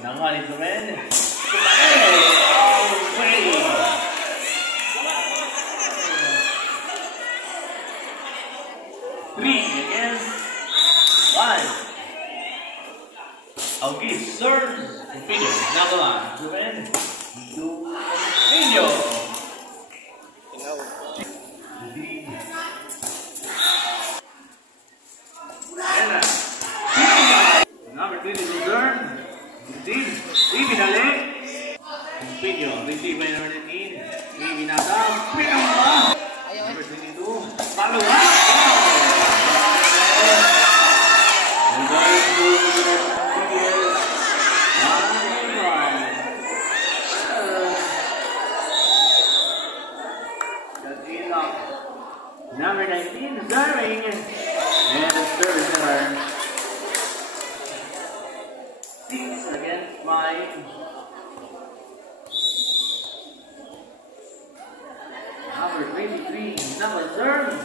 Nangalit naman. Three against one. Okay, serves. Figure. Nocalan. Naman. To Video. Number 20 to turn. 15. Ibinali. Video. Receive by number 19. Ibinata. Pinamba. Number 22. Paluha. Number 19 serving. And the service error. 6 against 5. Number 23, number serve.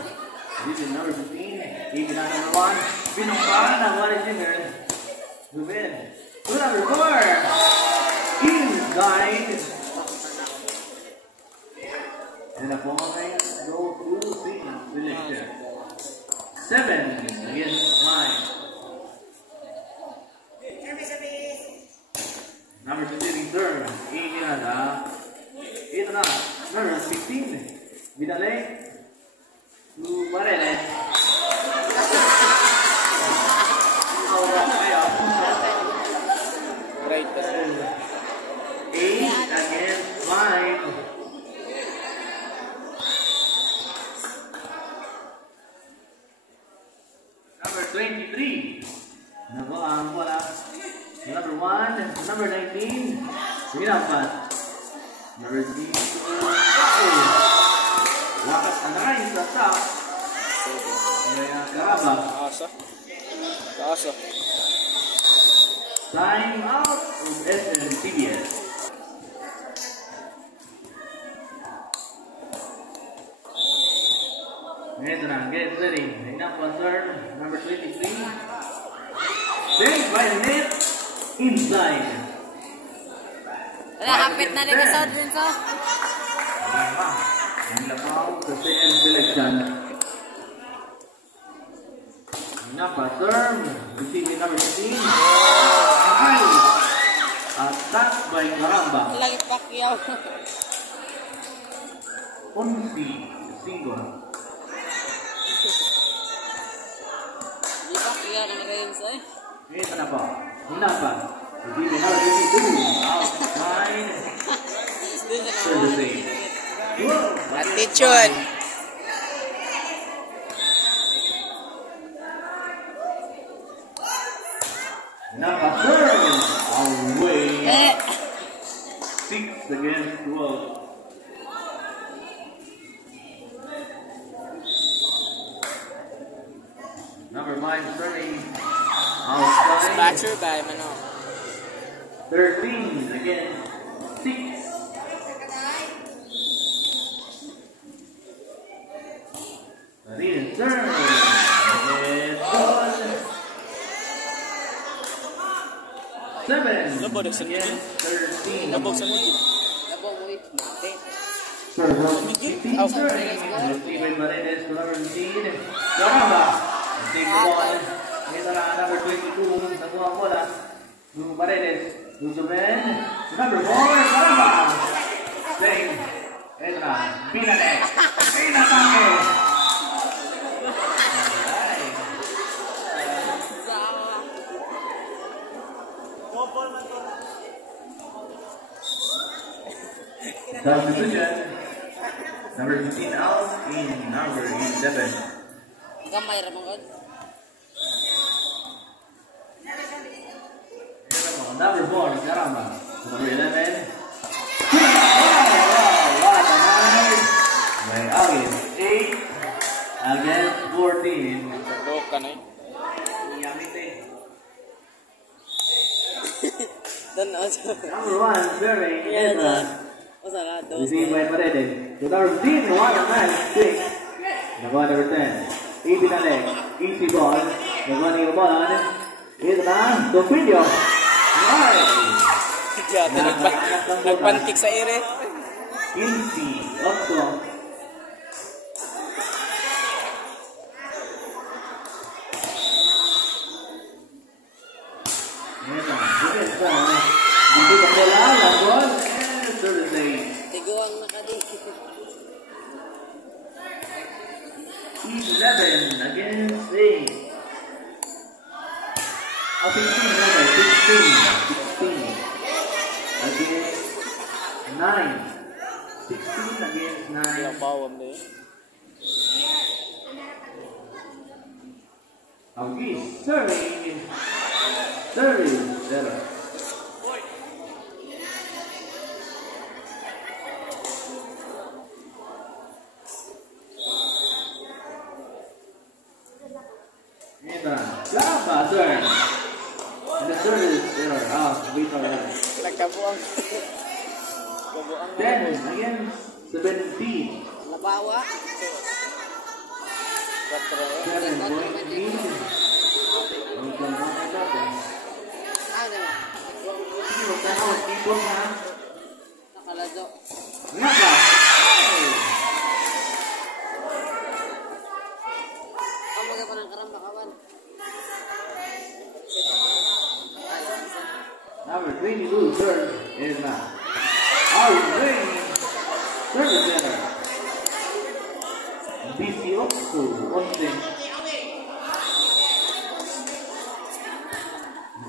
This is number 15. Even number 1. Pinongkalan, what is in there? Move in. To number 4. Inside. And the point go to 6. Selector. 7 against 5. Number 15 turn. Ito na. Number 16. Vidale. To Barele. Right. 8 against 5. Number 23. Wala. Number 1. Number 19. Hinapat. Number 3. Lakas ang rin sa top. Karaba. Kaasa. Time out of Smtvs. Ito na, get ready. Enough concern. Number 23. Saved by the net. Inside. Hapit na rin sa dun sa. Ang labaw sa CL selection. Napa serve. Receiving number 15. Attack by Caramba. Lagi Pacquiao. Unsi. Single. Di Pacquiao ng Reigns eh. Ito na po. Napa. Receiving number 22. Outside. Third to say. Attitude. Napa serve. Away. 6 against 12. Number 5 serving. Outside. Spatcher by Mano. 13 against 6. Marine serve. And ball. 7 against 13. Nabog sa mo. Serve. 15 serving. Steven Paredes to number 15. Caramba. Take the ball. Ito na number 22. Nakuha ang bola. Paredes. Lusumen. Number 4. Caramba. Save. Ito na. Pinate. Pinatake. Substitution. Number 15 out in number 11. Gamay ra mong. Number 4, Caramba. Number 11. By Ahern. 8 against 14. Loka na eh. Number 1, serving. Received by Paredes. To number 15, 1 and 9, 6. Nakuha number 10. Ibinale. Easy ball. Nakuha ni Boholana. Ito na. Capuno. Right. Dati nagpantik sa ere. 15, 8. Dito ka bola, lagon, and service lane. Tiguang na ka din. 11 against 8. Oh, 16 against 9. 16 against 9. Yung bawam na yun. Okay, serving. Service, zero. Turn. And the service error. Wait for that. Nagkabuang. 10 against 17. Labawa. 7 point lead. Ano? Huwag ka na, mag-ipon na. Nakalado. Nga ka! Pamaga pa ng karamba kawan. Number 22, serve is not. Ahern. Service error. BC also, 1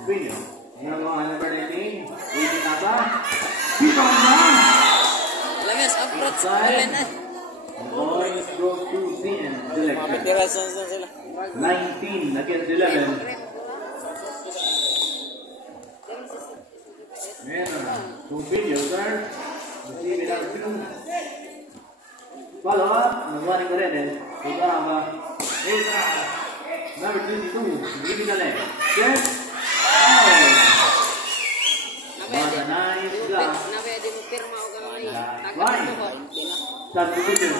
Video. Yang mga number 19, 18 na ba? Dito na! Lames, approach. Wala na. Boys go to CN Mga selection. veterans na sila. 19 against 11. Ayan na. Kung video, sir. Receive it out to. Follow up. Nagwani ko rin eh. Ito na ba? Ito na. Number 22. Give it a leg. Yes. Oh! What a nice block. Napwede mo pirma o gamay. Right. Substitution.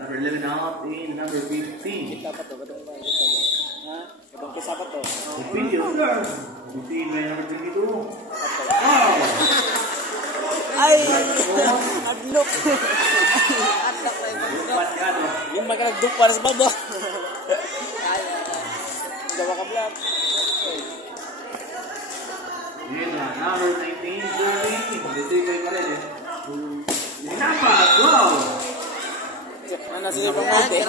Number 11 out in number 15. Kita pa to, batong ba? Ha? Ibang kisa pa to. The video, sir. Receive by number 22. Oh! Ay! Naglook! Atak na yung pagdok. Lupat ka, no? Yung magkanagduk para sa baba. Gawa ka vlog. Yun na, number 19, serving. Receive by pa rin eh. Linapas, wow! Ano sila pang mate?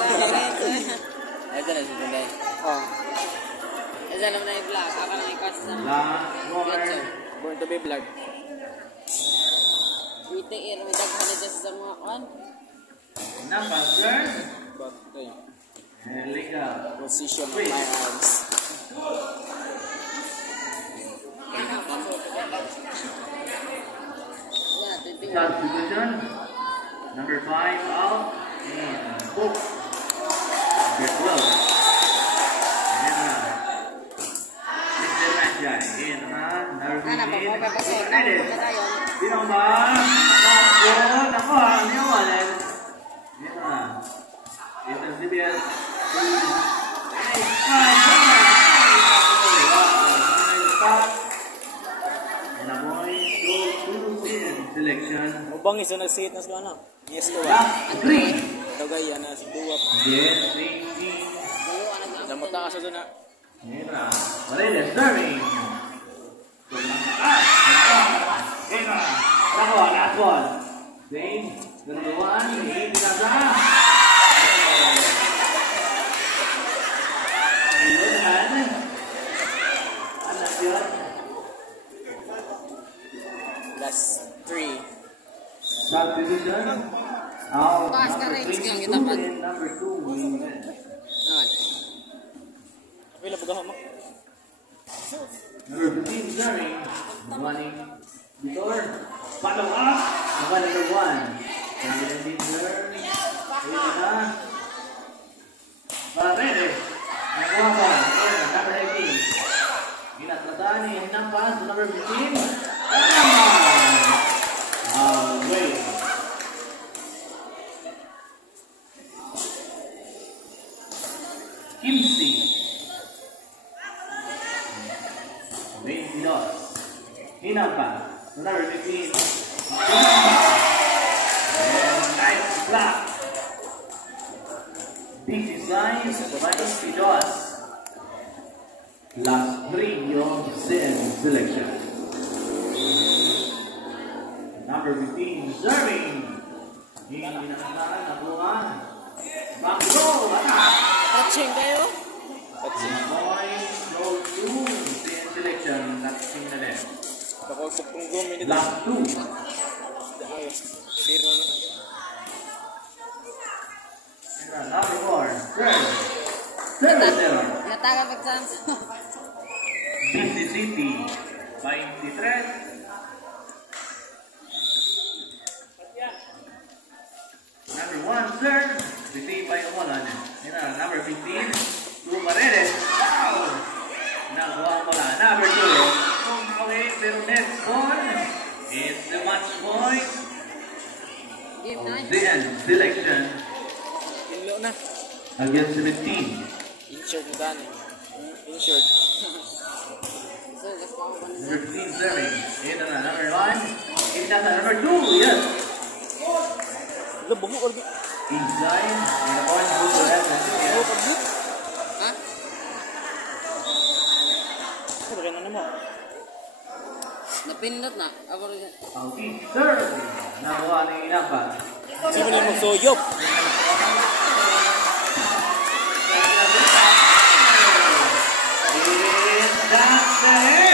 Ito na si Tunday. Oh. Ito alam na yung vlog. Ako lang ikas sa Last one. YouTube. Born to be vlog. Wite ir, may daghan na dyan sa mga kan. Linapas, sir. But, ayun. And liga. Position of my hands. Substitution. Number 5 out. And book. Number 12. Ayan na. Mr. Raja. Ayan na. Number 15. United. Sino ba? Ako. Ako ha. Ano yung wallet? Ayan na. Ito si Biel. Selection. Ubang iso nag-sit na sa ano? Yes to Last 3. Ito gaya na si Duwap. Yes, 18. Damot na kaso doon na. Ayan na. Paredes, serving. Ayan na. Nakuha, last one. Same. Number 1. Hindi na sa. Ayun. Anak yun. Last 3. Substitution. Pass ka rin, sige, kita pa. Number 2. Naman. Pila po gahama? Number 15, serving. Running. Before. Follow up. Number 1. Number 15, serving. Ayun na. Paredes. Nakuha ba? Number 18. Ginatataan ni Nampas. Number 15. Wait. Kimsi. 22. Hinampas. Number 15. And nice block. This is nice. Nice Pidos. Last 3 yung selection. Number 15, serving. Hindi nakasaan, nakuha. Back row, attack. Touching kayo? Touching. Point, row 2, selection. Touching na din. Nakausap kong 2 minutes. Last 2. Ayos. 0 na. Number 4, serve. Serve. Nataga pag-chance. BC City, 23. Number 1, sir. Received by Boholana. Number 15, Paredes. Wow! Nakuha ko lang. Number 2. Okay, pero next one is the match point. Game 9. Then, selection Inlo na. against 17. Insured na Daan. Insured. Number 15 serving. Ito na, number 1. Ito na, number 2. Yes. Wala, bungo ko lagi. Inside. And the point goes to that. Oo, pag-boot. Ha? Ano ba na mo? Napindot na. Ako rin. Okay, serve. Nakuha na yung inapa. Sino na magsuyop? And that's the end.